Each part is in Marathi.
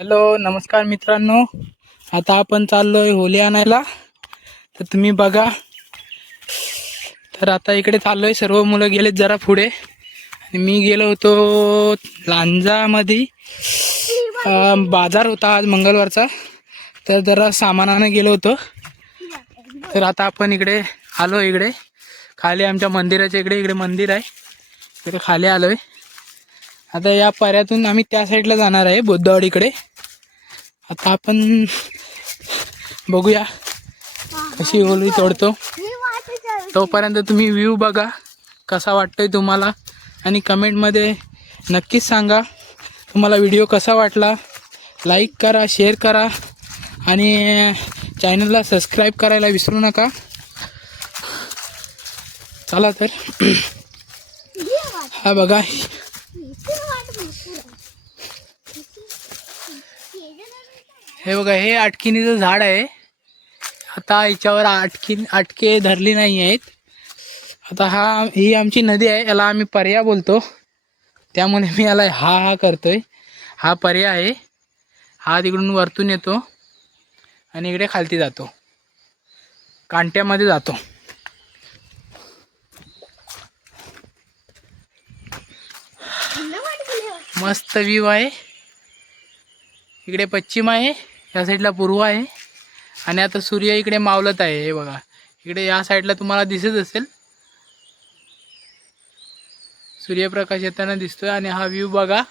हॅलो नमस्कार मित्रांनो. आता आपण चाललोय होली आणायला. तर तुम्ही बघा. तर आता इकडे चाललोय. सर्व मुलं गेलेत जरा पुढे. आणि मी गेलो होतो लांजामध्ये. बाजार होता आज मंगळवारचा. तर जरा सामानानं गेलो होतो. तर आता आपण इकडे आलो इकडे. खाली आमच्या मंदिराच्या इकडे इकडे मंदिर आहे. इकडे खाली आलोय. आता या पर्यातून आम्ही त्या साईडला जाणार आहे बुद्धवाडीकडे. आता आपण बघूया कशी ओली तोडतो. तोपर्यंत तुम्ही व्ह्यू बघा कसा वाटतोय तुम्हाला. आणि कमेंटमध्ये नक्कीच सांगा तुम्हाला व्हिडिओ कसा वाटला. लाईक करा शेअर करा. आणि चॅनलला सबस्क्राईब करायला विसरू नका. चला तर. हा बघा. हे बघा हे आटकिनीचं झाड आहे. आता याच्यावर आटकी आटके धरली नाही आहेत. आता हा ही आमची नदी आहे याला आम्ही पर्या बोलतो. त्यामुळे मी याला हा हा करतोय. हा पर्या आहे. हा तिकडून वरतून येतो आणि इकडे खालती जातो. कांट्यामध्ये जातो. मस्त व्ह्यू आहे. इकडे पश्चिम आहे. या साईडला पूर्व आहे. आणि आता सूर्य इकडे मावलत आहे हे बघा. इकडे या साईडला तुम्हाला दिसत असेल. सूर्यप्रकाश येताना दिसतोय आणि हा व्ह्यू बघा.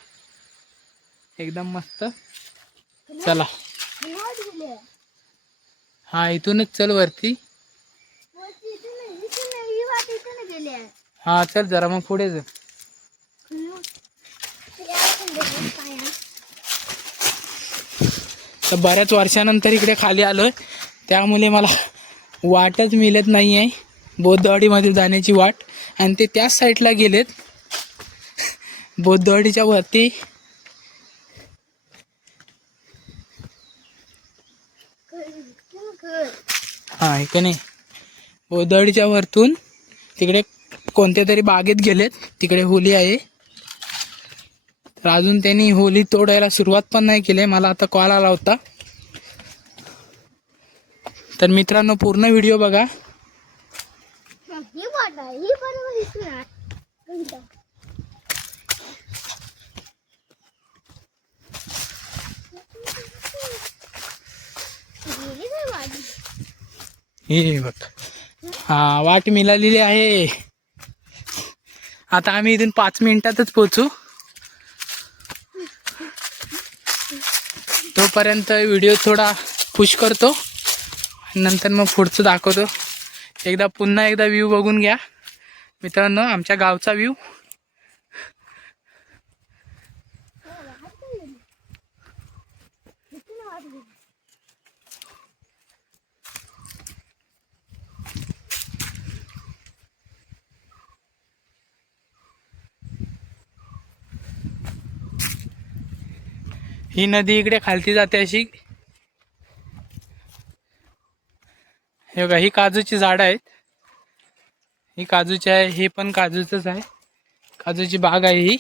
एकदम मस्त. चला. हा इथूनच चल वरती. हा चल जरा मग पुढे जा. तर बऱ्याच वर्षानंतर इकडे खाली आलो आहे त्यामुळे मला वाटच मिळत नाही आहे बौद्धवाडीमध्ये जाण्याची वाट. आणि ते त्याच साईडला गेलेत. बौद्धवाडीच्या वरती. हा इकडे नाही? बौद्धवाडीच्या वरतून तिकडे कोणत्या तरी बागेत गेलेत. तिकडे होली आहे. तर अजून त्यांनी होली तोडायला सुरुवात पण नाही केली. मला आता कॉल आला होता. तर मित्रांनो पूर्ण व्हिडिओ बघा. हे बघ. हा वाट मिळालेली आहे. आता आम्ही इथून पाच मिनिटातच पोचू तोपर्यंत व्हिडिओ थोडा पुश करतो. आणि नंतर मग पुढचं दाखवतो. एकदा पुन्हा एकदा व्ह्यू बघून घ्या. मित्रांनो आमच्या गावचा व्ह्यू ही नदी इकडे खालती जाते अशी. हे बघा ही काजूची झाडं आहेत. ही काजूची आहे हे पण काजूचंच आहे. काजूची बाग आहे ही.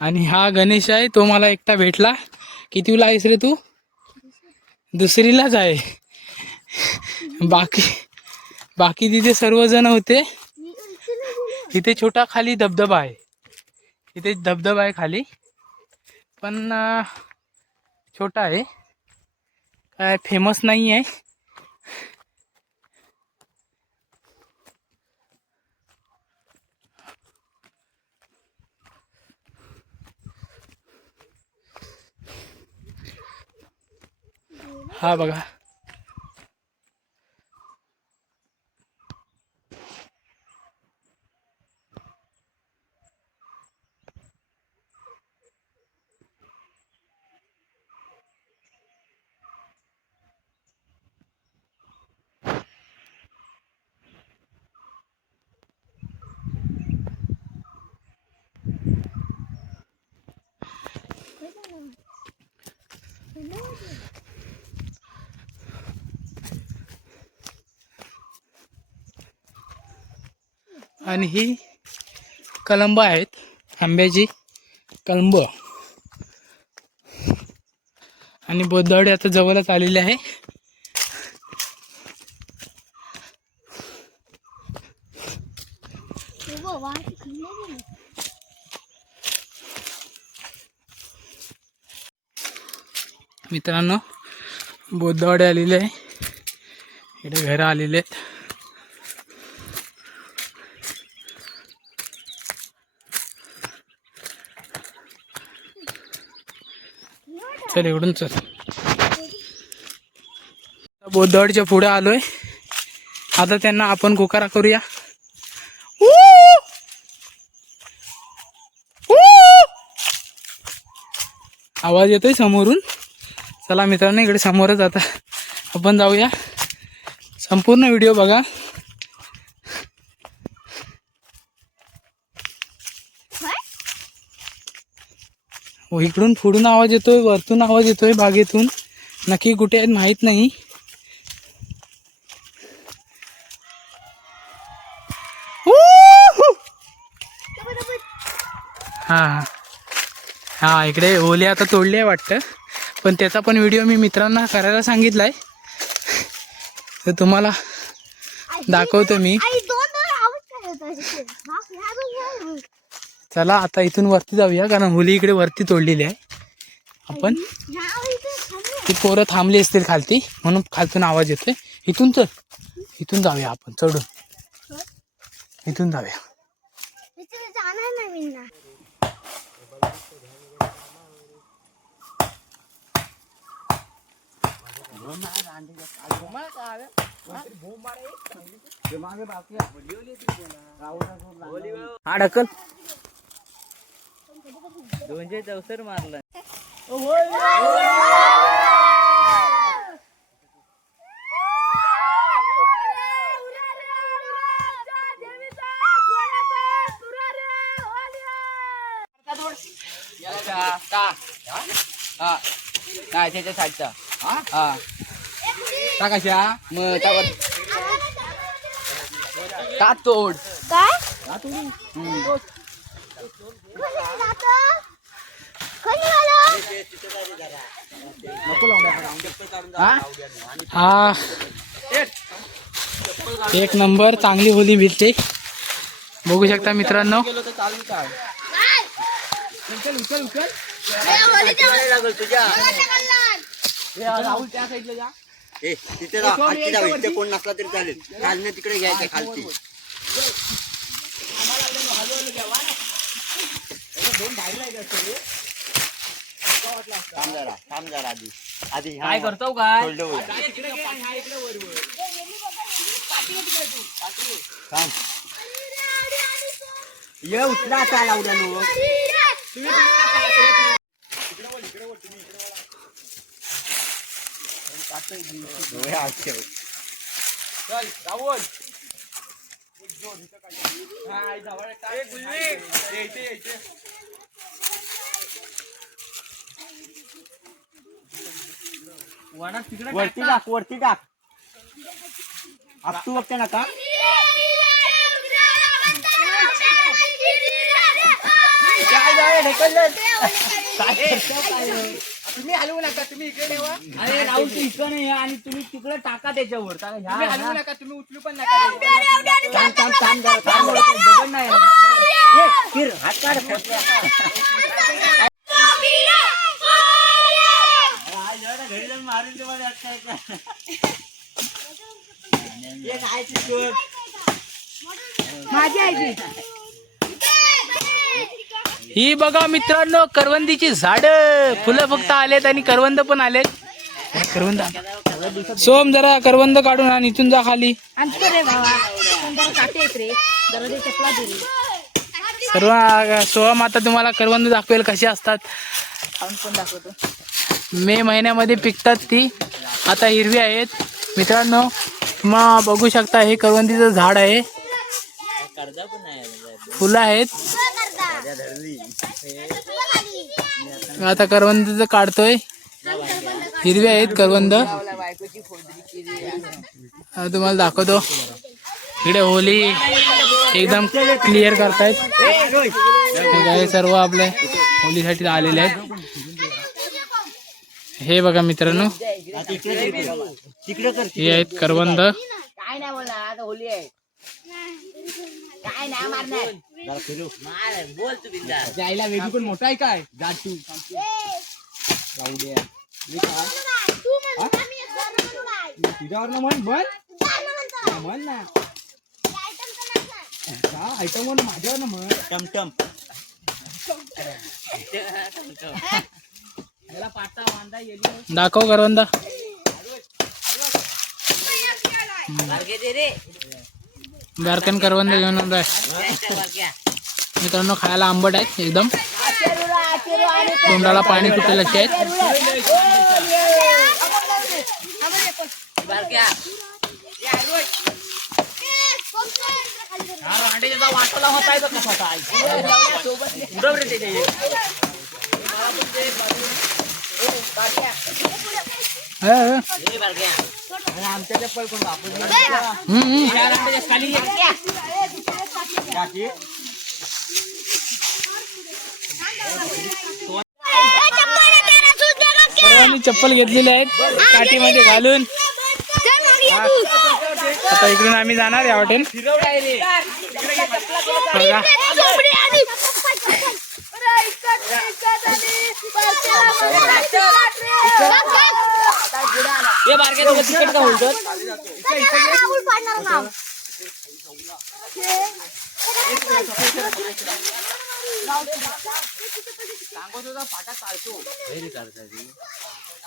आणि हा गणेश आहे तो मला एकटा भेटला. कितीला आहेस रे तू? दुसरीलाच आहे. बाकी बाकी तिथे सर्वजण होते. इथे छोटा खाली धबधबा आहे. इथे धबधबा आहे खाली. पण छोटा आहे. काय फेमस नाही आहे. हा बघा. आणि ही कलंब आहेत. आंब्याची कलंब. आणि बोद्धवाडी आता जवळच आलेली आहे. मित्रांनो बोद्धवाडे आलेले आहे. इकडे घरं आलेले आहेत. चल इकडून चल. बोद्धवाडीच्या पुढे आलोय. आता त्यांना आपण कोकारा करूया. आवाज येतोय समोरून? चला मित्रांनो इकडे समोरच आता आपण जाऊया. संपूर्ण व्हिडिओ बघा. हो इकडून पुढून आवाज येतोय वरतून आवाज येतोय बागेतून. नक्की कुठे आहेत माहीत नाही! हा हा. हा इकडे ओले आता तोडली आहे वाटतं. पण त्याचा पण व्हिडिओ मी मित्रांना करायला सांगितला आहे तर तुम्हाला दाखवतो मी. चला आता इथून वरती जाऊया कारण मुली इकडे वरती तोडलेली आहे. आपण ती पोरं थांबली असतील खालती म्हणून खालतून आवाज येतोय. इथून चल. इथून जाऊया आपण चढून. इथून जाऊया. हा ढकल. दोनशे चौसष्ट मारलं. नाही त्याच्या साईडचा हा टाकाशा मग त्यावर तोड. काय हा. एक नंबर चांगली होली मिळते. बघू शकता मित्रांनो. तिथे इथे कोण नसला तरी चालेल. खालने तिकडे घ्यायचं खालती. थांब जरा थांब जरा आधी आधी ह्या काय करतो काय सोडलं होईल. थांब ये उचला चाल आवड्यानो डोळे आत ठेव. हा, तिकडे वरती टाक वरती टाक आपटू बघते नका काय जाय ढकललं तुम्ही हलवू नका तुम्ही इकडे ठेवा अरे राहुल तू इकडे नाही आणि तुम्ही तिकडे टाका त्याच्यावर तुम्ही हलवू नका तुम्ही उचलू पण नका थांब थांब थांब नाही ये, फिर हात काढ ये काय ते सोड. ही बघा मित्रांनो करवंदीची झाड. फुलं फक्त आलेत आणि करवंद पण आलेत. करवंद. सोम जरा करवंद काढून आण इथून जा खाली. सर्व सोहम आता तुम्हाला करवंद दाखवेल कशी असतात. मे महिन्यामध्ये पिकतात ती. आता हिरवी आहेत. मित्रांनो मग बघू शकता हे करवंदीचं झाड आहे. फुलं आहेत. आता करवंदीचं काढतोय. हिरवी आहेत करवंद. तुम्हाला दाखवतो. इकडे होली एकदम क्लिअर करतायत. हे सर्व आपले होलीसाठी आलेले आहेत. हे बघा मित्रांनो. हे आहेत करवंद. काय नाही बोलणार आता होली आहे. काय जायला वेगळी पण मोठा आहे काय? गाठू तुझ्यावर म्हण म्हण. हा, म्हण ना. आयटम म्हण माझ्यावर म्हण. टमटम दाखव करवंद बारके दे रे. बारकन करवंद घेऊन मित्रांनो खायला आंबट आहेत एकदम. तोंडाला पाणी सुटेल असे आहेत. हा वाटोला होता आहे बघ कसा उडव रे त्याचे हे, हे. हे बारक्या आणि आमच्या चप्पल कोण वापरली हम्म, हम्म. या रांडेच्या खाली ये. सर्वांनी चप्पल घेतलेले आहेत काठीमध्ये घालून आता इकडून आम्ही जाणार आहे हॉटेल ये बारके तुला तिकीट का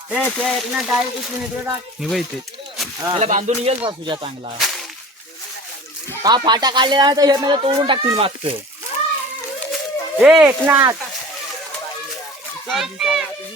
हे त्याला बांधून येईल का तुझ्या चांगला. का फाटा काढलेला आहे तर हे म्हणजे तोडून टाकतील मागचं. एकनाथ.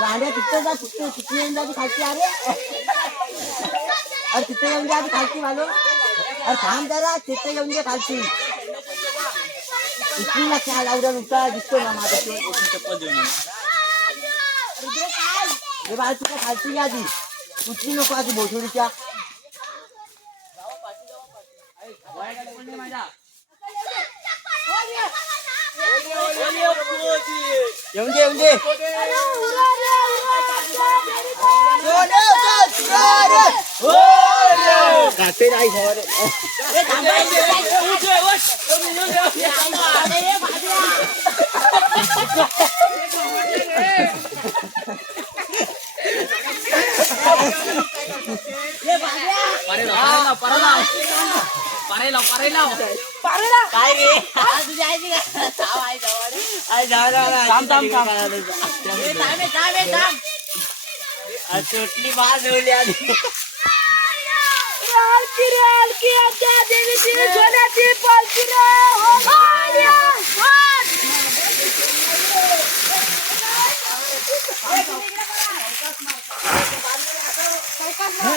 राण्या तिथे जा तिथे तिथे येऊन जा ती खालची अरे अरे तिथे येऊन जा ती खालची मालो अरे थांब जरा तिथे येऊन दे खालची इथून ख्याल आवडा नुसता दिसतो ना माझा चप्पल देऊन ये. हे बाळ तुला खालची या आधी कुठली नको आधी भोसडीच्या येऊन दे येऊन दे काटे नाही सवारे. पारे लाव, पारे लाव, पारे लाव. पारे लाव, पारे लाव. काय रे तुझी आयची का थांब आई जवळ आई जाऊ जाऊ जाऊ. थांब, थांब,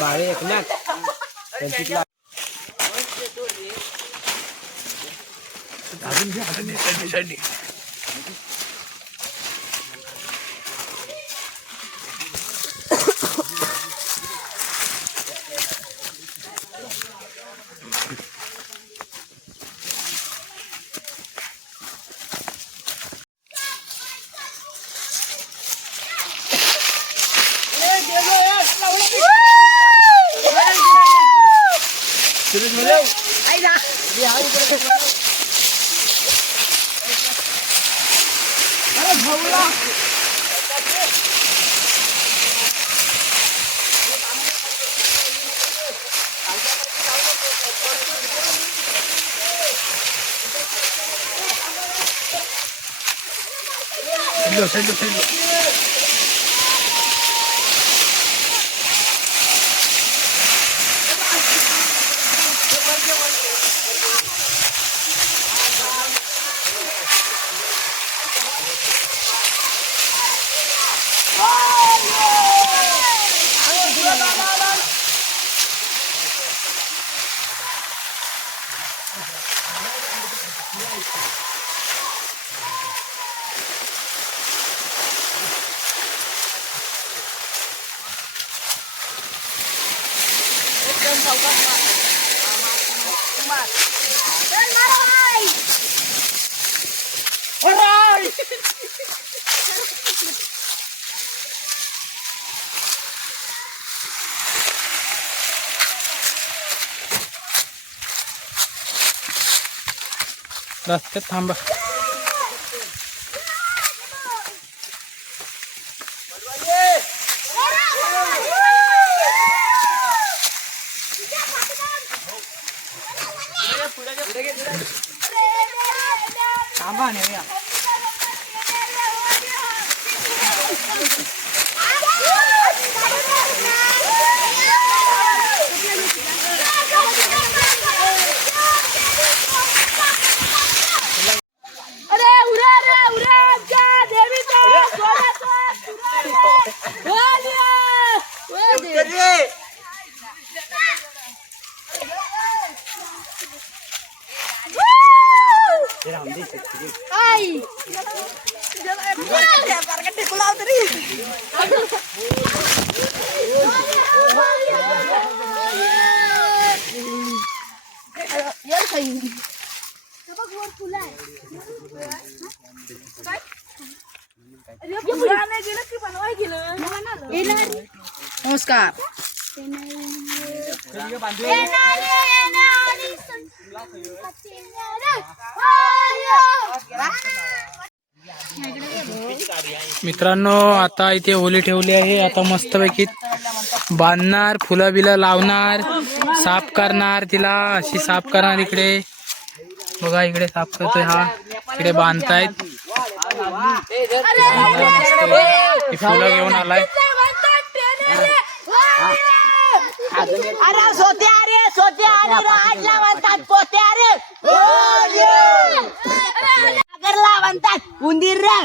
बाळे एकनाथ त्यांची अजून साईडला, साईडला, साईडला. रस्त्यात थांबा थांबा नेऊया नमस्कार. मित्रांनो आता इथे होली ठेवली आहे. आता मस्तपैकी बांधणार फुलं बिलं लावणार साफ करणार. तिला अशी साफ करणार इकडे. बघा इकडे साफ करतोय हा. इकडे बांधतायत. फुलं घेऊन आलाय अरे सोते अरे सोते अरे राजला म्हणतात पोते अरे सागरला म्हणतात उंदीर रे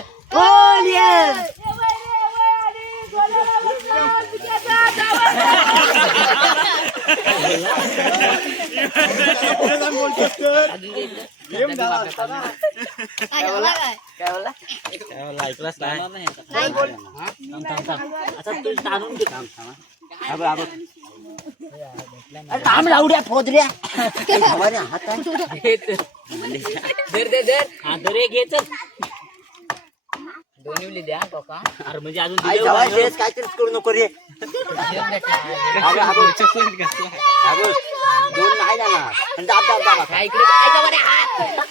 थांब लावड्या फोदऱ्या हात आहे. दर दर दर हा दर दोन्ही उली द्या काका. अरे म्हणजे अजून काहीतरीच करू नको रे. दोन नाही जाणार पण दाब दाब दाब आता. काय इकडे? काय जवळ आहे हात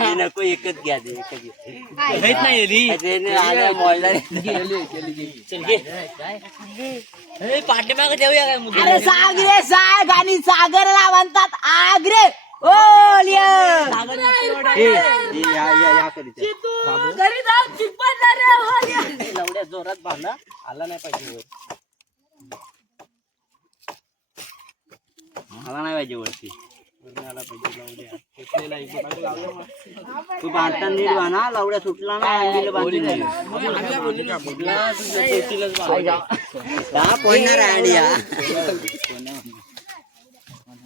हे नको एकच घ्या ते, एकच घे. माहीत नाही रे ते नाही आलं, मोडलं रे. चल घे. काय पाठीमागे ठेवूया काय मुद्दे अरे साग आणि सागरला म्हणतात आग हे, हे, जोरात बांधा आला नाही पाहिजे वर. आला नाही पाहिजे वरती तू बांधता नीट बांधा लावड्या सुटला ना अंडीला. हा, पडणार आहे अंडी हा. बांध बांध, तरी तरी पण बांध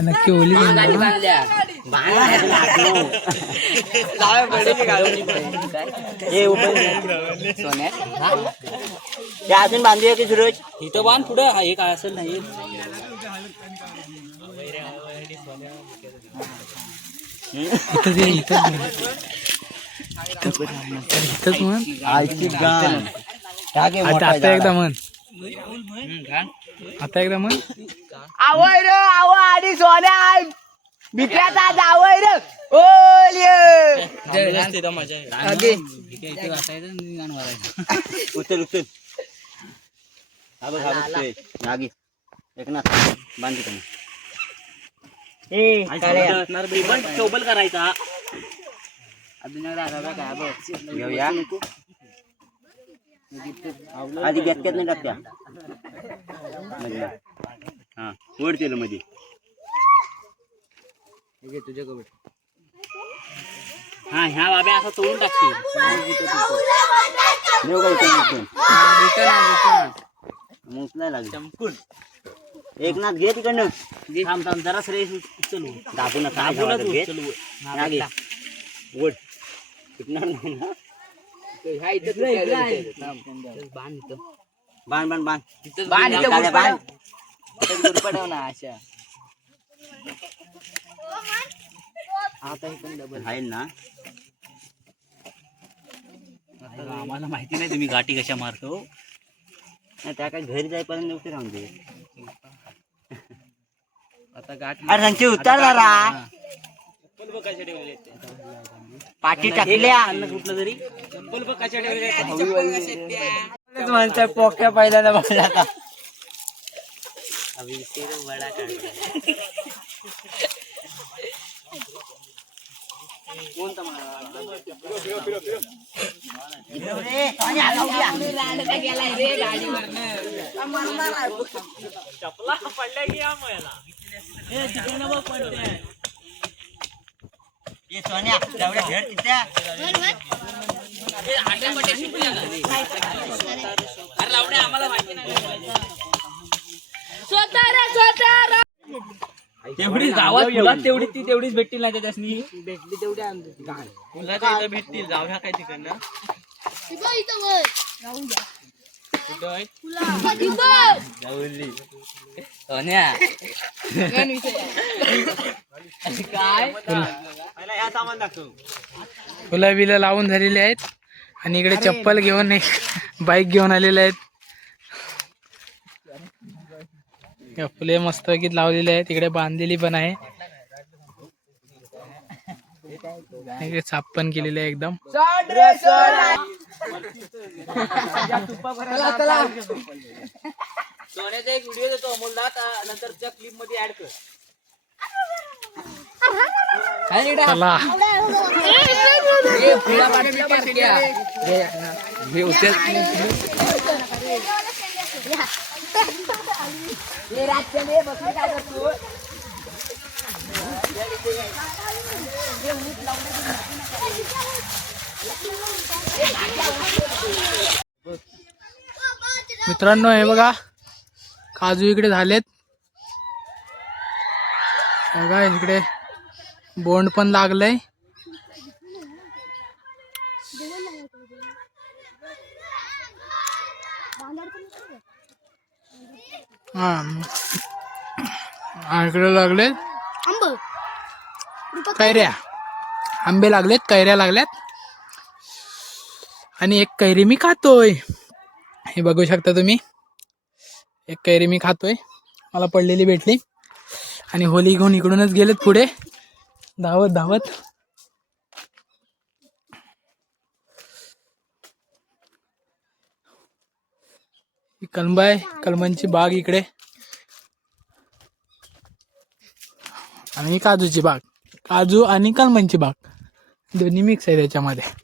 नक्की सोन्या. अजून बांधूया की सूरज? इथं बांध पुढं. हा एक असेल नाही. इथंच म्हण. आता. एकदा म्हण. आता एकदा म्हण आवय रे आव आणि. सोन्या मित्राचा जावय रे. ओलिय उचल उचल. हा हा एकनाथ बांध चौबल करायचा. घेऊया आधी घेतक्यात नाही टाकत्या. मधल्या. हा वर तेल मध्ये हा ह्या बाब्या असं तोडून टाकशील. देऊ का इथून इथून? मग उचलायला लागेल. एक नाथ घे तिकडनं. थांब थांब जरा श्रेय उचलू. दाबू नका घे वड नाही ना बांध बांध बांध बांध. इथं काल्या बांध. आहे ना आम्हाला माहिती नाही तुम्ही गाठी कशा मारतो. नाही त्या काय घरी जाईपर्यंत नव्हते राहून दे. अरे त्यांची उतार जरा. पाठी टाकल्या. कुठलं तरी म्हणतात पोक्या पहिल्यांदा बघला आता ये सोन्या तेवढ्या भेट तिथे स्वतः रे स्वतः तेवढी गावात फुलात तेवढी ती तेवढीच भेटतील नाही त्याच्यासनी भेटली तेवढी फुलाच्या इथं भेटतील जाऊया काय तिकडनं. इथं इथं वर. कुठं फुला काय फुलं बिलं लावून झालेली आहेत. आणि इकडे चप्पल घेऊन एक बाईक घेऊन आलेले आहेत. फुले मस्त लावलेली आहेत. इकडे बांधलेली पण आहे. इकडे साफ पण केलेली आहे एकदम. सोन्याचा एक व्हिडिओ देतो अमोलला त्या नंतरच्या क्लिपमध्ये ऍड कर. चला. मित्रांनो हे बघा. काजू इकडे झालेत. बघा इकडे बोंड पण लागलंय. हा. इकडे लागले आंब. कैऱ्या. आंबे लागलेत कैऱ्या लागल्यात. आणि एक कैरी मी खातोय. हे बघू शकता तुम्ही. एक कैरी मी खातोय. मला पडलेली भेटली. आणि होली घेऊन इकडूनच गेलेत पुढे. धावत धावत. ही कलम आहे. कलमांची बाग इकडे. आणि काजूची बाग. काजू आणि कलमांची बाग. दोन्ही मिक्स आहे त्याच्यामध्ये.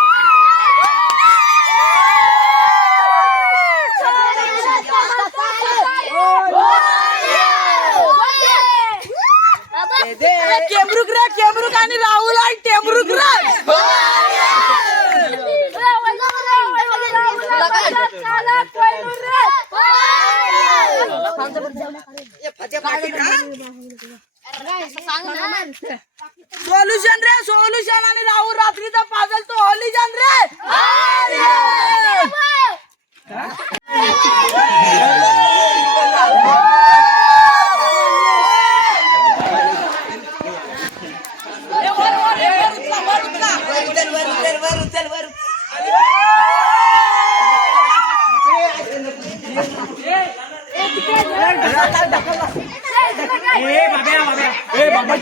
आणि राहुल आणि सोल्युशन रे सोलुशन आणि राहुल रात्रीचा पाजल तो होली रे.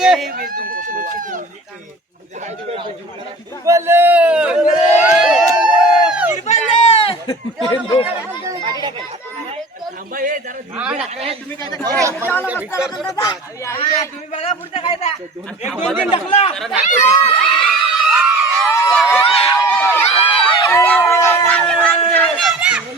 रे तुम्ही बघा पुढचं काय अरे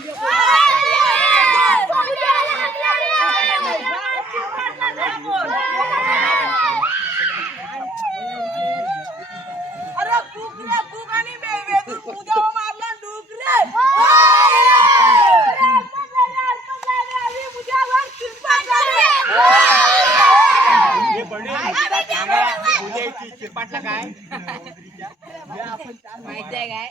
माहिती आहे काय?